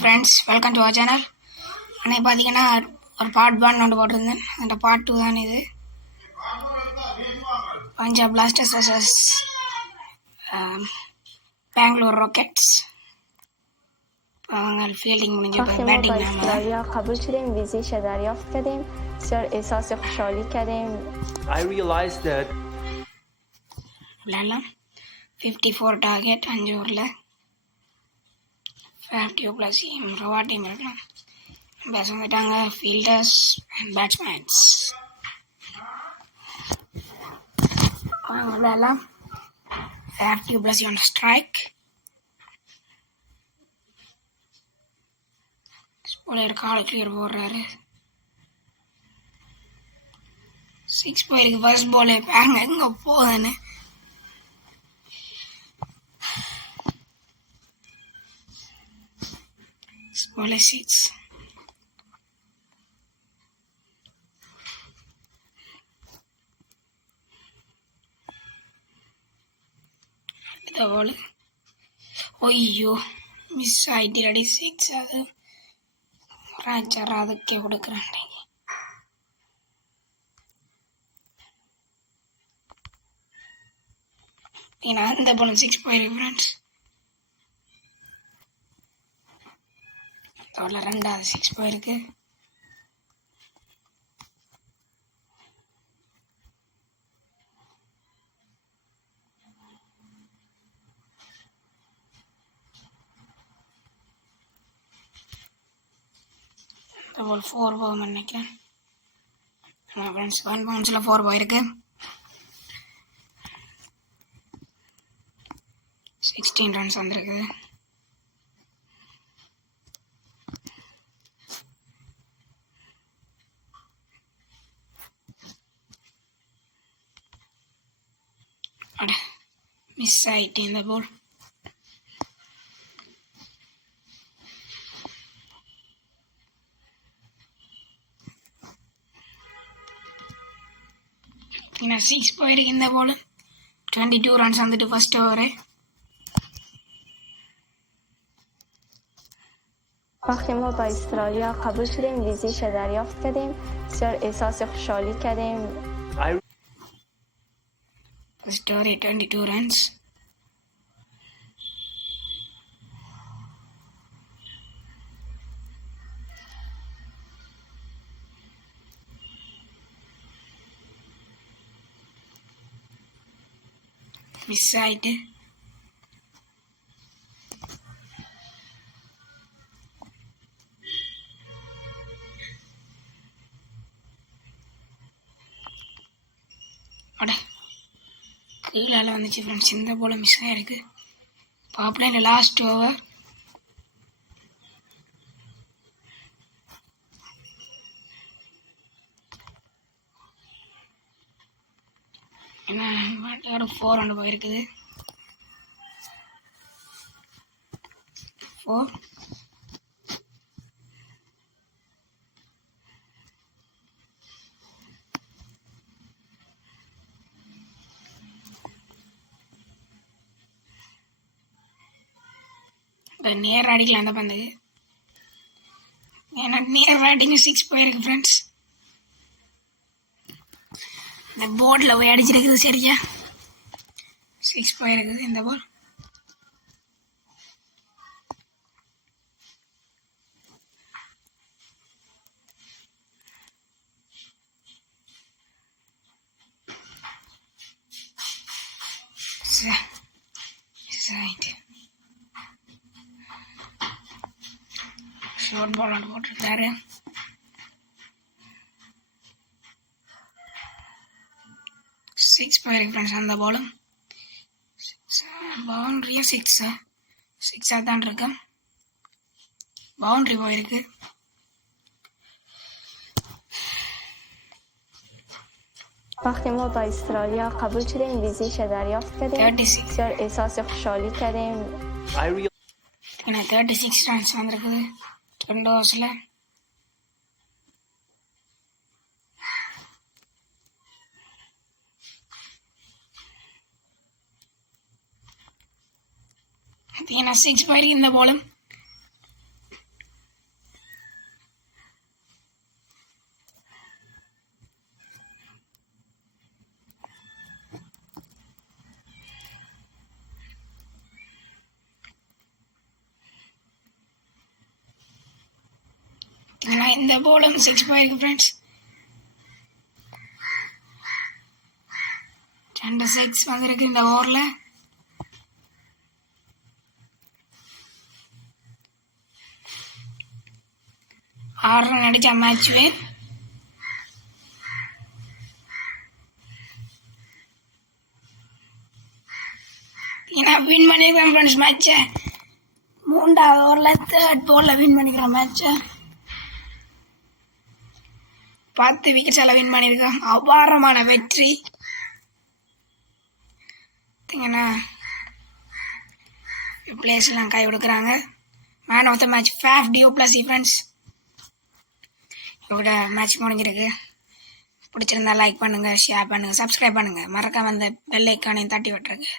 Friends, welcome to our channel. அன்றைக்கி பார்த்தீங்கன்னா ஒரு பார்ட் 1 ஒன்று போட்டிருந்தேன். அந்த பார்ட் 2 தான் இது. Punjab blasters vs Bengaluru rockets. அவங்க ஃபீல்டிங் முடிஞ்சு பேட்டிங் استرالیا قبول شدیم ویزیش دریافت کردیم بسیار احساس خوشحالی کردیم. I realized that விளையாடலாம். 54 டார்கெட் 5 ஓவரில் 50 ப்ளஸ் ரவா டீம் இருக்கலாம். பேட்ஸ் வந்துட்டாங்க ஃபீல்டர்ஸ் அண்ட் பேட்ஸ்மேன்ஸ். விளையாடலாம். 50 ப்ளஸ் ஆன் ஸ்ட்ரைக். ஸ்போலர் காலை கிளியர் போடுறாரு. 6 போயிருக்கு. ஃபர்ஸ்ட் பாலே பாருங்க எங்கே போகுதுன்னு. Ball 6. அடுத்த பால் ஐயோ மிஸ் ஆகிட்டு ரெடி 6. அது ராஜாரா அதுக்கே கொடுக்குறேன். ஏன்னா அந்த பாலும் 6 போயிருக்கு ஃப்ரெண்ட்ஸ். அதில் ரெண்டாவது 6 போயிருக்கு. இந்த பால் 4 போகும் நினைக்கிறேன். ஆமாம் ஃப்ரெண்ட்ஸ், 1 பவுன்ஸில் 4 போயிருக்கு. 16 ரன்ஸ் வந்துருக்குது. மிஸ் ஆகிட்டு இந்த பால். ஏன்னா 6 போயிருக்கு இந்த பால். 22 ரன்ஸ் வந்துட்டு first over. وقتی ما با استرالیا قبول شدیم ویزیش دریافت کردیم بسیار احساس خوشحالی کردیم. First over 22 runs. Miss ஆயிட்டு கீழே வந்துச்சு ஃப்ரெண்ட்ஸ். இந்த போல மிஸ் ஆகிருக்கு. பாப்பலாம் இல்லை லாஸ்ட் ஓவர். ஏன்னா ஒரு 4 ரன் போயிருக்குது. 4 நேர் அடிக்கலாம் அந்த பந்துக்கு. ஏன்னா நேர் அடிங்க 6 போயிருக்கு ஃப்ரெண்ட்ஸ். இந்த போர்டில் போய் அடிச்சிருக்குது. சரியா 6 போயிருக்குது இந்த பால். ஷார்ட் பால் ஒன்று போட்டிருக்காரு. சிக்ஸ் போயிருக்கு ஃப்ரெண்ட்ஸ். அந்த பாலும் பவுண்ட்ரியா 6 தான் இருக்கு. பவுண்ட்ரி போயிருக்கு. وقتی ما با استرالیا قبول شدیم ویزیش دریافت کردیم بسیار احساس خوشحالی کردیم. 36 ரன்ஸ் வந்துருக்குது 2 ஓவர்ஸில். பார்த்தீங்கன்னா 6 போயிருக்கு இந்த பாலும். இந்த போலும் 6 போயிருக்கு ஃப்ரெண்ட்ஸ். 2 6 வந்திருக்கு இந்த ஓவரில். ஆறு ரன் அடிச்சா மேட்ச் வின். ஏன்னா வின் பண்ணியிருக்கேன் ஃப்ரெண்ட்ஸ் மேட்சை. 3வது ஓவரில் 3rd பாலில் வின் பண்ணிக்கிறோம் மேட்சை. 10 விக்கெட்ஸால் வின் பண்ணியிருக்கோம். அபாரமான வெற்றி. பார்த்தீங்கன்னா பிளேஸ்லாம் கை கொடுக்குறாங்க. Man of the match Faf du Plessis friends. இதோட மேட்ச் முடிஞ்சிருக்கு. பிடிச்சிருந்தா லைக் பண்ணுங்கள், ஷேர் பண்ணுங்கள், சப்ஸ்கிரைப் பண்ணுங்கள். மறக்காம அந்த பெல் ஐக்கானையும் தட்டி விட்டுருங்க.